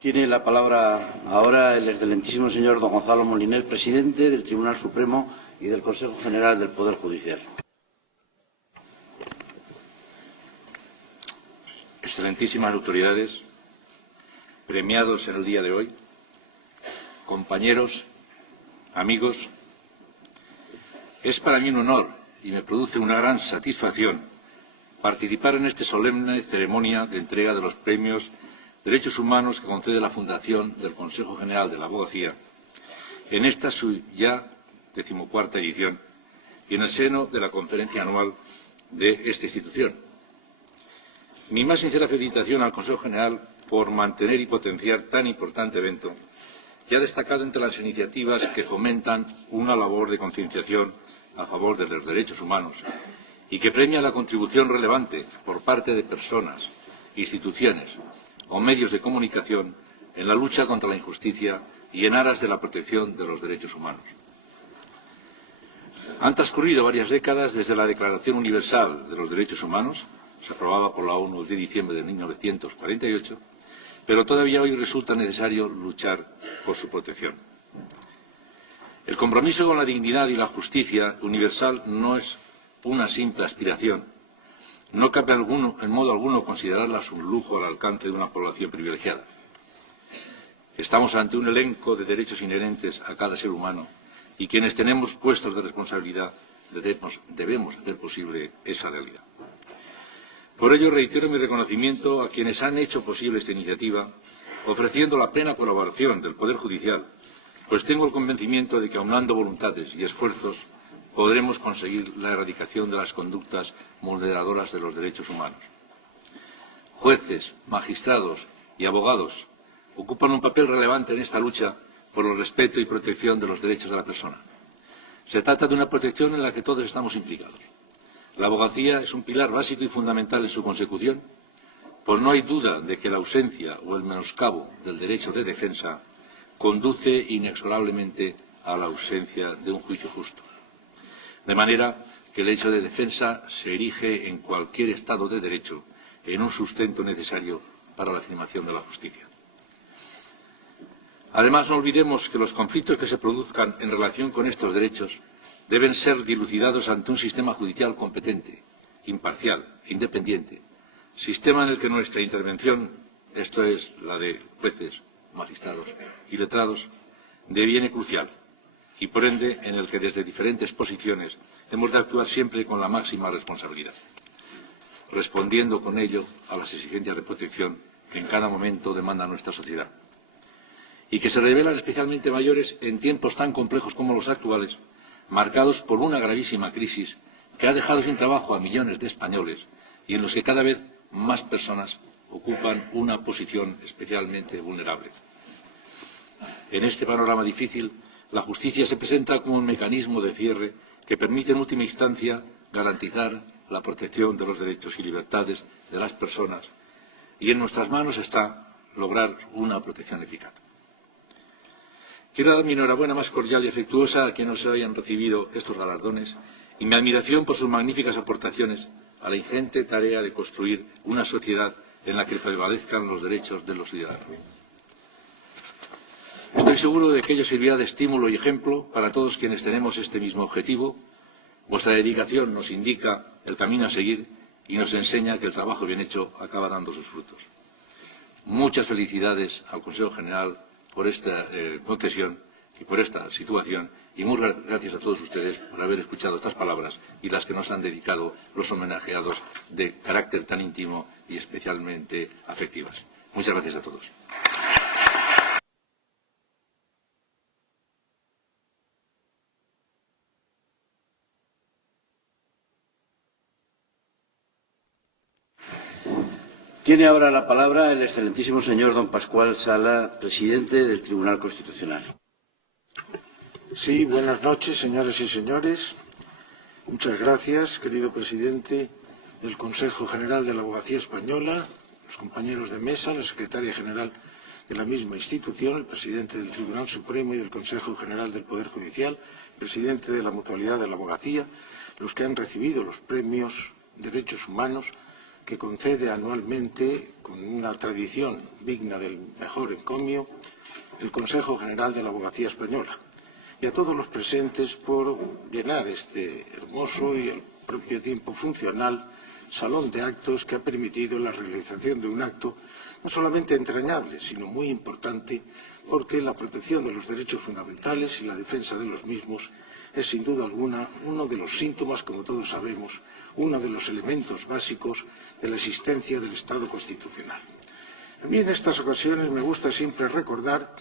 Tiene la palabra ahora el excelentísimo señor don Gonzalo Moliner, presidente del Tribunal Supremo y del Consejo General del Poder Judicial. Excelentísimas autoridades, premiados en el día de hoy, compañeros, amigos, es para mí un honor y me produce una gran satisfacción participar en esta solemne ceremonia de entrega de los premios Derechos Humanos que concede la Fundación del Consejo General de la Abogacía en esta su ya 14ª edición y en el seno de la conferencia anual de esta institución. Mi más sincera felicitación al Consejo General por mantener y potenciar tan importante evento y ha destacado entre las iniciativas que fomentan una labor de concienciación a favor de los derechos humanos y que premia la contribución relevante por parte de personas, instituciones o medios de comunicación en la lucha contra la injusticia y en aras de la protección de los derechos humanos. Han transcurrido varias décadas desde la Declaración Universal de los Derechos Humanos, se aprobaba por la ONU el 10 de diciembre de 1948, pero todavía hoy resulta necesario luchar por su protección. El compromiso con la dignidad y la justicia universal no es una simple aspiración. No cabe en modo alguno considerarlas un lujo al alcance de una población privilegiada. Estamos ante un elenco de derechos inherentes a cada ser humano y quienes tenemos puestos de responsabilidad debemos hacer posible esa realidad. Por ello reitero mi reconocimiento a quienes han hecho posible esta iniciativa, ofreciendo la plena colaboración del Poder Judicial, pues tengo el convencimiento de que aunando voluntades y esfuerzos podremos conseguir la erradicación de las conductas vulneradoras de los derechos humanos. Jueces, magistrados y abogados ocupan un papel relevante en esta lucha por el respeto y protección de los derechos de la persona. Se trata de una protección en la que todos estamos implicados. La abogacía es un pilar básico y fundamental en su consecución, pues no hay duda de que la ausencia o el menoscabo del derecho de defensa conduce inexorablemente a la ausencia de un juicio justo. De manera que el derecho de defensa se erige en cualquier Estado de Derecho en un sustento necesario para la afirmación de la justicia. Además, no olvidemos que los conflictos que se produzcan en relación con estos derechos deben ser dilucidados ante un sistema judicial competente, imparcial e independiente, sistema en el que nuestra intervención, esto es, la de jueces, magistrados y letrados, deviene crucial y, por ende, en el que desde diferentes posiciones hemos de actuar siempre con la máxima responsabilidad, respondiendo con ello a las exigencias de protección que en cada momento demanda nuestra sociedad y que se revelan especialmente mayores en tiempos tan complejos como los actuales, marcados por una gravísima crisis que ha dejado sin trabajo a millones de españoles y en los que cada vez más personas ocupan una posición especialmente vulnerable. En este panorama difícil, la justicia se presenta como un mecanismo de cierre que permite en última instancia garantizar la protección de los derechos y libertades de las personas y en nuestras manos está lograr una protección eficaz. Quiero dar mi enhorabuena más cordial y afectuosa a quienes hoy han recibido estos galardones y mi admiración por sus magníficas aportaciones a la ingente tarea de construir una sociedad en la que prevalezcan los derechos de los ciudadanos. Estoy seguro de que ello servirá de estímulo y ejemplo para todos quienes tenemos este mismo objetivo. Vuestra dedicación nos indica el camino a seguir y nos enseña que el trabajo bien hecho acaba dando sus frutos. Muchas felicidades al Consejo General por esta concesión y por esta situación, y muchas gracias a todos ustedes por haber escuchado estas palabras y las que nos han dedicado los homenajeados de carácter tan íntimo y especialmente afectivas. Muchas gracias a todos. Tiene ahora la palabra el excelentísimo señor don Pascual Sala, presidente del Tribunal Constitucional. Sí, buenas noches, señoras y señores. Muchas gracias, querido presidente del Consejo General de la Abogacía Española, los compañeros de mesa, la secretaria general de la misma institución, el presidente del Tribunal Supremo y del Consejo General del Poder Judicial, el presidente de la Mutualidad de la Abogacía, los que han recibido los premios Derechos Humanos que concede anualmente, con una tradición digna del mejor encomio, el Consejo General de la Abogacía Española, y a todos los presentes por llenar este hermoso y al propio tiempo funcional salón de actos que ha permitido la realización de un acto no solamente entrañable, sino muy importante, porque la protección de los derechos fundamentales y la defensa de los mismos es sin duda alguna uno de los síntomas, como todos sabemos, uno de los elementos básicos de la existencia del Estado constitucional. A mí en estas ocasiones me gusta siempre recordar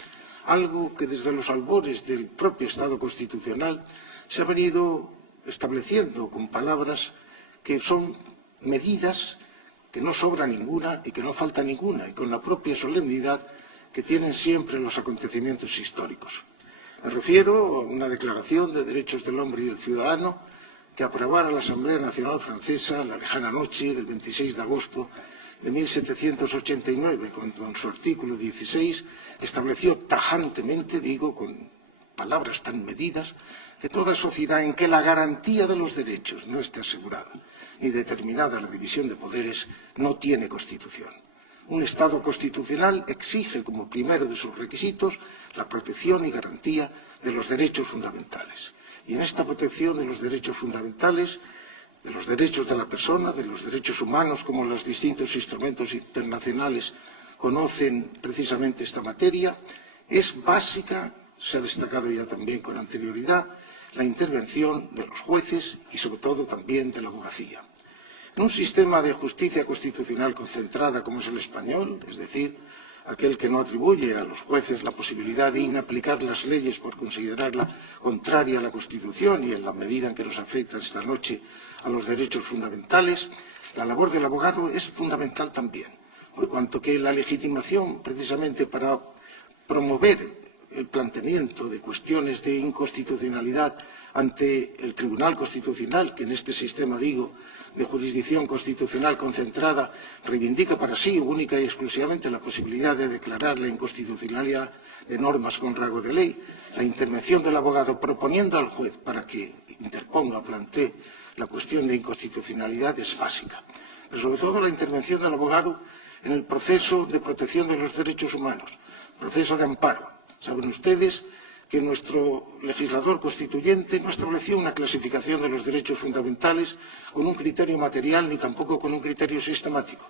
algo que desde los albores del propio Estado constitucional se ha venido estableciendo con palabras que son medidas que no sobra ninguna y que no falta ninguna, y con la propia solemnidad que tienen siempre los acontecimientos históricos. Me refiero a una declaración de derechos del hombre y del ciudadano que aprobara la Asamblea Nacional Francesa la lejana noche del 26 de agosto de 1789, cuando en su artículo 16 estableció tajantemente, digo, con palabras tan medidas, que toda sociedad en que la garantía de los derechos no esté asegurada ni determinada la división de poderes no tiene Constitución. Un Estado constitucional exige como primero de sus requisitos la protección y garantía de los derechos fundamentales. Y en esta protección de los derechos fundamentales, de los derechos de la persona, de los derechos humanos, como los distintos instrumentos internacionales conocen precisamente esta materia, es básica, se ha destacado ya también con anterioridad, la intervención de los jueces y sobre todo también de la abogacía. En un sistema de justicia constitucional concentrada como es el español, es decir, aquel que no atribuye a los jueces la posibilidad de inaplicar las leyes por considerarla contraria a la Constitución y en la medida en que nos afecta esta noche a los derechos fundamentales, la labor del abogado es fundamental también, por cuanto que la legitimación precisamente para promover el planteamiento de cuestiones de inconstitucionalidad ante el Tribunal Constitucional, que en este sistema, digo, de jurisdicción constitucional concentrada, reivindica para sí única y exclusivamente la posibilidad de declarar la inconstitucionalidad de normas con rango de ley, la intervención del abogado proponiendo al juez para que interponga o plantee la cuestión de inconstitucionalidad es básica. Pero sobre todo la intervención del abogado en el proceso de protección de los derechos humanos, proceso de amparo. Saben ustedes que nuestro legislador constituyente no estableció una clasificación de los derechos fundamentales con un criterio material ni tampoco con un criterio sistemático.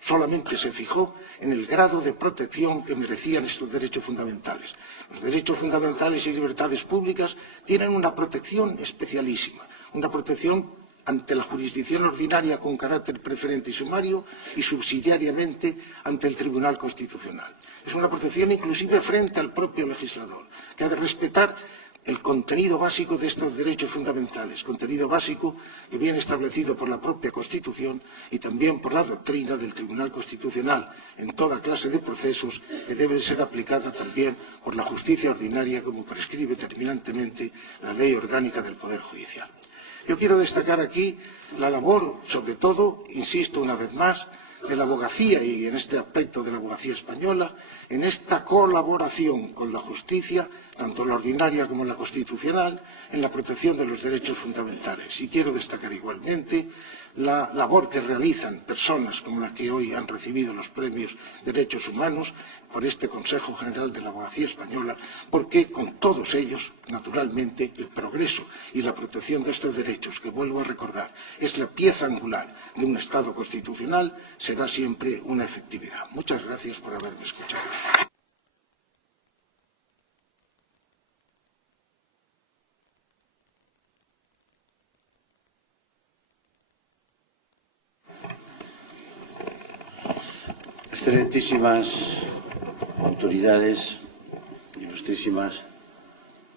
Solamente se fijó en el grado de protección que merecían estos derechos fundamentales. Los derechos fundamentales y libertades públicas tienen una protección especialísima, una protección ante la jurisdicción ordinaria con carácter preferente y sumario y subsidiariamente ante el Tribunal Constitucional. Es una protección inclusive frente al propio legislador, que ha de respetar el contenido básico de estos derechos fundamentales, contenido básico que viene establecido por la propia Constitución y también por la doctrina del Tribunal Constitucional en toda clase de procesos que debe ser aplicada también por la justicia ordinaria como prescribe terminantemente la Ley Orgánica del Poder Judicial. Yo quiero destacar aquí la labor, sobre todo, insisto una vez más, de la abogacía y en este aspecto de la abogacía española, en esta colaboración con la justicia, tanto la ordinaria como la constitucional, en la protección de los derechos fundamentales. Y quiero destacar igualmente la labor que realizan personas como las que hoy han recibido los premios Derechos Humanos por este Consejo General de la Abogacía Española, porque con todos ellos, naturalmente, el progreso y la protección de estos derechos, que vuelvo a recordar, es la pieza angular de un Estado constitucional, será siempre una efectividad. Muchas gracias por haberme escuchado. Excelentísimas autoridades, ilustrísimas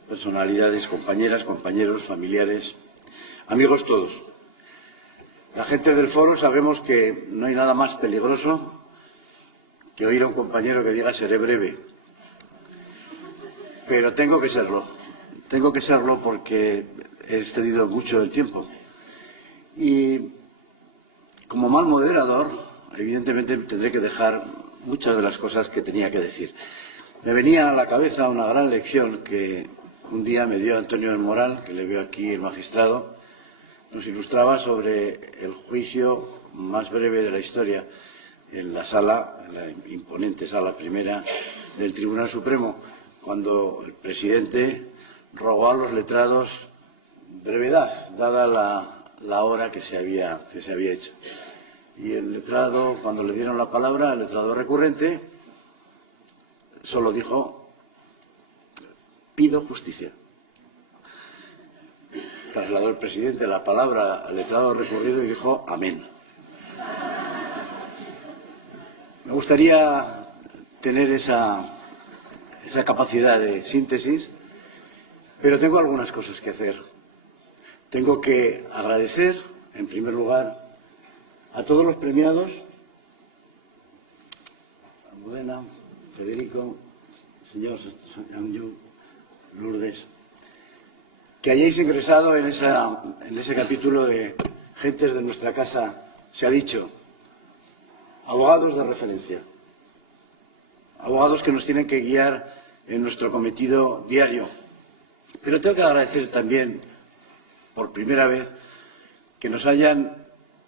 personalidades, compañeras, compañeros, familiares, amigos todos. La gente del foro sabemos que no hay nada más peligroso que oír a un compañero que diga seré breve. Pero tengo que serlo. Tengo que serlo porque he excedido mucho el tiempo. Y como mal moderador, evidentemente tendré que dejar muchas de las cosas que tenía que decir. Me venía a la cabeza una gran lección que un día me dio Antonio del Moral, que le veo aquí el magistrado, nos ilustraba sobre el juicio más breve de la historia en la sala, en la imponente sala primera del Tribunal Supremo, cuando el presidente rogó a los letrados brevedad, dada la hora que se había hecho. Y el letrado, cuando le dieron la palabra, el letrado recurrente, solo dijo: pido justicia. Trasladó el presidente la palabra al letrado recurrido y dijo: amén. Me gustaría tener esa capacidad de síntesis, pero tengo algunas cosas que hacer. Tengo que agradecer, en primer lugar, a todos los premiados, Almudena, Federico, señor Anju, Lourdes, que hayáis ingresado en ese capítulo de gentes de nuestra casa, se ha dicho, abogados de referencia, abogados que nos tienen que guiar en nuestro cometido diario. Pero tengo que agradecer también, por primera vez, que nos hayan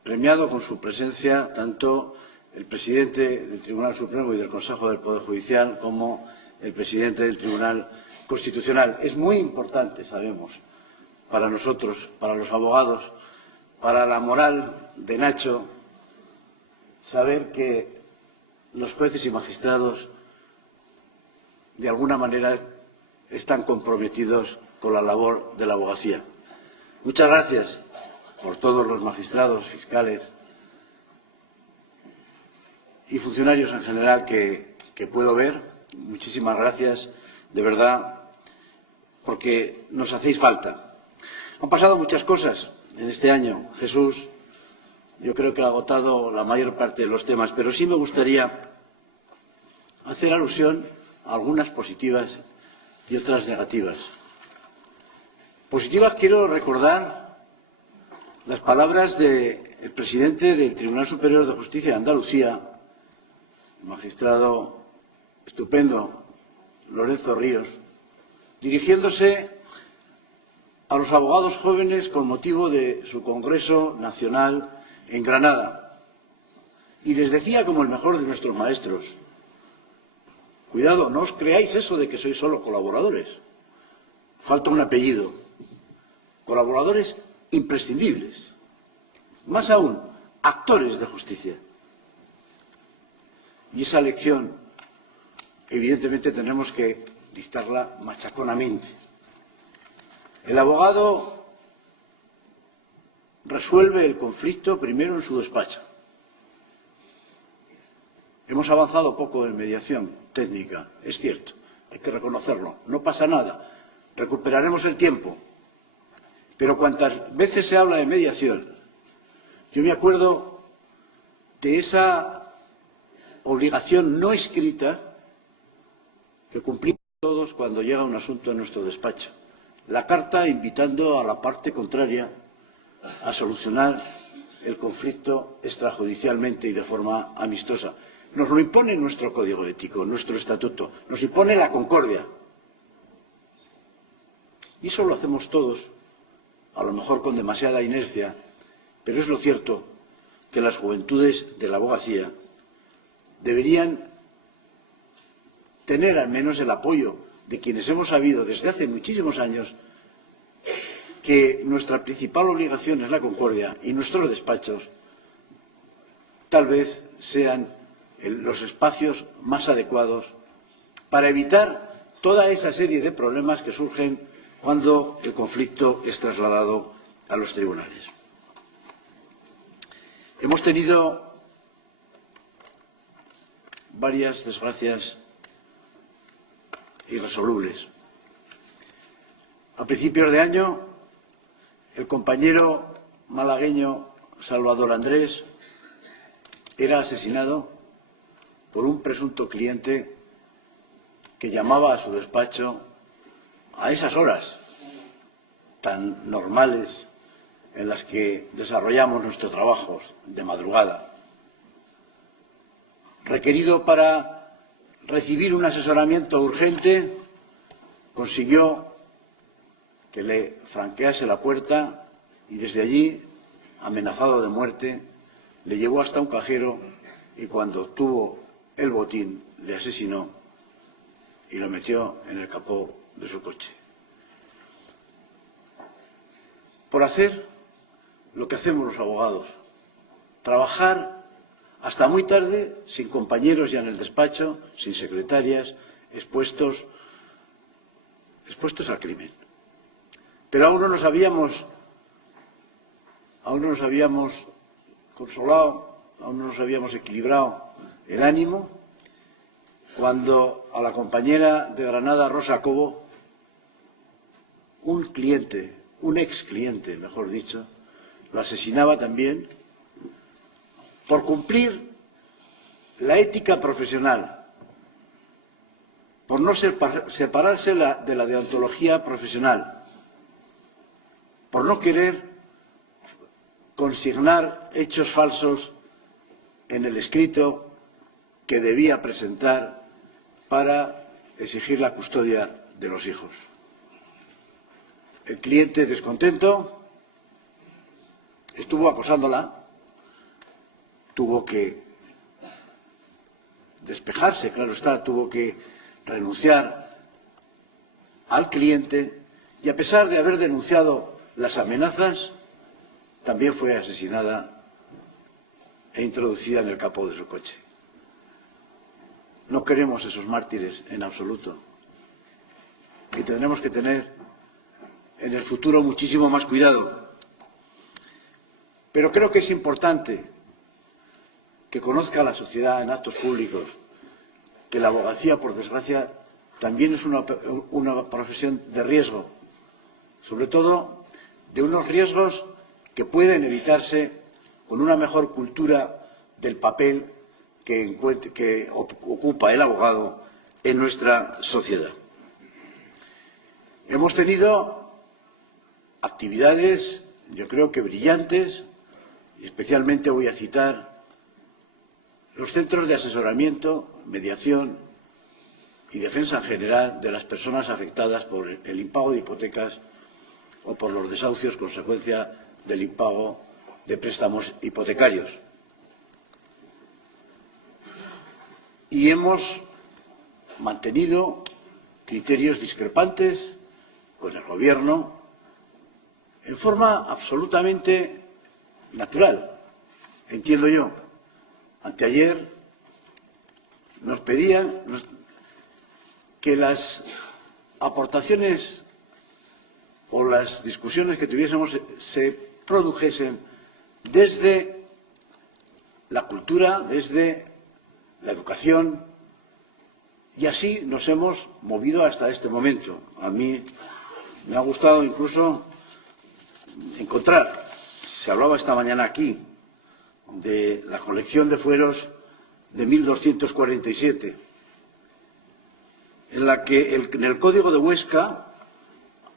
premiado con su presencia tanto el presidente del Tribunal Supremo y del Consejo del Poder Judicial como el presidente del Tribunal Constitucional. Es muy importante, sabemos, para nosotros, para los abogados, para la moral de Nacho, saber que los jueces y magistrados de alguna manera están comprometidos con la labor de la abogacía. Muchas gracias por todos los magistrados, fiscales y funcionarios en general que puedo ver. Muchísimas gracias, de verdad, porque nos hacéis falta. Han pasado muchas cosas en este año. Jesús, yo creo que ha agotado la mayor parte de los temas, pero sí me gustaría hacer alusión a algunas positivas y otras negativas. Positivas, quiero recordar las palabras del presidente del Tribunal Superior de Justicia de Andalucía, el magistrado estupendo Lorenzo Ríos, dirigiéndose a los abogados jóvenes con motivo de su Congreso Nacional en Granada. Y les decía, como el mejor de nuestros maestros: cuidado, no os creáis eso de que sois solo colaboradores. Falta un apellido. Colaboradores imprescindibles. Más aún, actores de justicia. Y esa lección, evidentemente, tenemos que dictarla machaconamente. El abogado resuelve el conflicto primero en su despacho. Hemos avanzado poco en mediación técnica, es cierto, hay que reconocerlo. No pasa nada, recuperaremos el tiempo. Pero cuantas veces se habla de mediación, yo me acuerdo de esa obligación no escrita que cumplimos todos cuando llega un asunto a nuestro despacho. La carta invitando a la parte contraria a solucionar el conflicto extrajudicialmente y de forma amistosa. Nos lo impone nuestro código ético, nuestro estatuto, nos impone la concordia. Y eso lo hacemos todos, a lo mejor con demasiada inercia, pero es lo cierto que las juventudes de la abogacía deberían tener al menos el apoyo de quienes hemos sabido desde hace muchísimos años que nuestra principal obligación es la concordia, y nuestros despachos tal vez sean los espacios más adecuados para evitar toda esa serie de problemas que surgen cuando el conflicto es trasladado a los tribunales. Hemos tenido varias desgracias irresolubles. A principios de año, el compañero malagueño Salvador Andrés era asesinado por un presunto cliente que llamaba a su despacho a esas horas tan normales en las que desarrollamos nuestros trabajos de madrugada, requerido para recibir un asesoramiento urgente, consiguió que le franquease la puerta y desde allí, amenazado de muerte, le llevó hasta un cajero y cuando obtuvo el botín le asesinó y lo metió en el capó de su coche. Por hacer lo que hacemos los abogados, trabajar hasta muy tarde, sin compañeros ya en el despacho, sin secretarias, expuestos al crimen. Pero aún no nos habíamos consolado, aún no nos habíamos equilibrado el ánimo, cuando a la compañera de Granada, Rosa Cobo, un ex cliente, mejor dicho, lo asesinaba también por cumplir la ética profesional, por no separarse de la deontología profesional, por no querer consignar hechos falsos en el escrito que debía presentar para exigir la custodia de los hijos. El cliente, descontento, estuvo acosándola, tuvo que despejarse, claro está, tuvo que renunciar al cliente y, a pesar de haber denunciado las amenazas, también fue asesinada e introducida en el capó de su coche. No queremos esos mártires en absoluto y tendremos que tener en el futuro muchísimo más cuidado. Pero creo que es importante que conozca la sociedad en actos públicos que la abogacía, por desgracia, también es una profesión de riesgo, sobre todo de unos riesgos que pueden evitarse con una mejor cultura del papel que ocupa el abogado en nuestra sociedad. Hemos tenido actividades, yo creo que brillantes, y especialmente voy a citar los centros de asesoramiento, mediación y defensa en general de las personas afectadas por el impago de hipotecas o por los desahucios consecuencia del impago de préstamos hipotecarios. Y hemos mantenido criterios discrepantes con el Gobierno en forma absolutamente natural, entiendo yo. Anteayer nos pedían que las aportaciones o las discusiones que tuviésemos se produjesen desde la cultura, desde la educación, y así nos hemos movido hasta este momento. A mí me ha gustado incluso encontrar, se hablaba esta mañana aquí, de la colección de fueros de 1247, en la que en el Código de Huesca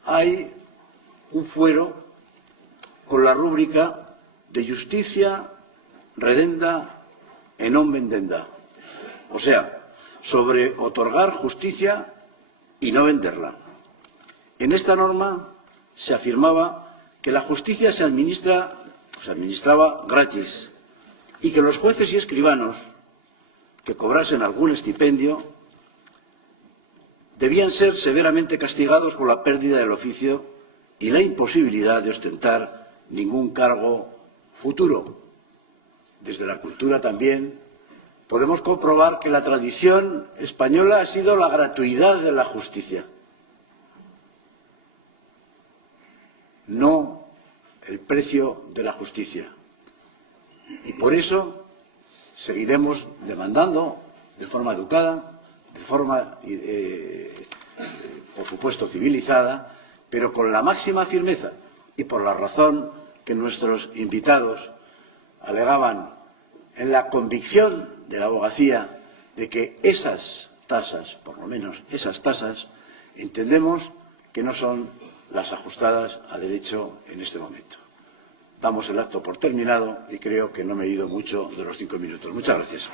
hay un fuero con la rúbrica de justicia redenda e non vendenda, o sea, sobre otorgar justicia y no venderla. En esta norma se afirmaba que la justicia se administraba gratis y que los jueces y escribanos que cobrasen algún estipendio debían ser severamente castigados por la pérdida del oficio y la imposibilidad de ostentar ningún cargo futuro. Desde la cultura también podemos comprobar que la tradición española ha sido la gratuidad de la justicia, no el precio de la justicia. Y por eso seguiremos demandando de forma educada, de forma, por supuesto, civilizada, pero con la máxima firmeza y por la razón que nuestros invitados alegaban, en la convicción de la abogacía de que esas tasas, por lo menos esas tasas, entendemos que no son las ajustadas a derecho en este momento. Damos el acto por terminado y creo que no me he ido mucho de los 5 minutos. Muchas gracias.